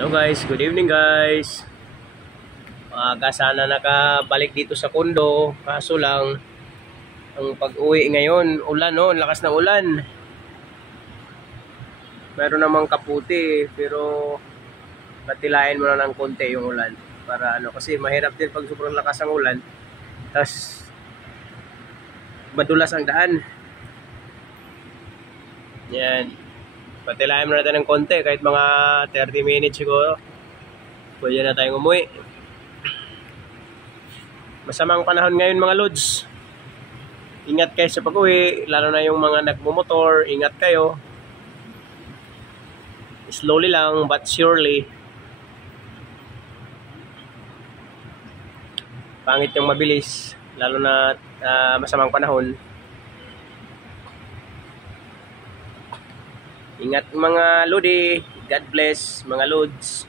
Hello guys, good evening guys. Sana nakabalik dito sa kondo. Kaso lang, ang pag-uwi ngayon, ulan no, lakas ng ulan. Meron namang kaputi, pero patilayan mo na ng konti yung ulan. Para kasi mahirap din pag sobrang lakas ang ulan. Tapos, madulas ang daan. Yan. Patilayan mo natin ng konti, kahit mga 30 minutes siguro. Pwede na tayong umuwi. Masamang panahon ngayon mga lods. Ingat kayo sa pag-uwi, lalo na yung mga nagmumotor, ingat kayo. Slowly lang but surely. Pangit yung mabilis, lalo na masamang panahon. Ingat mga lodi, God bless mga lods.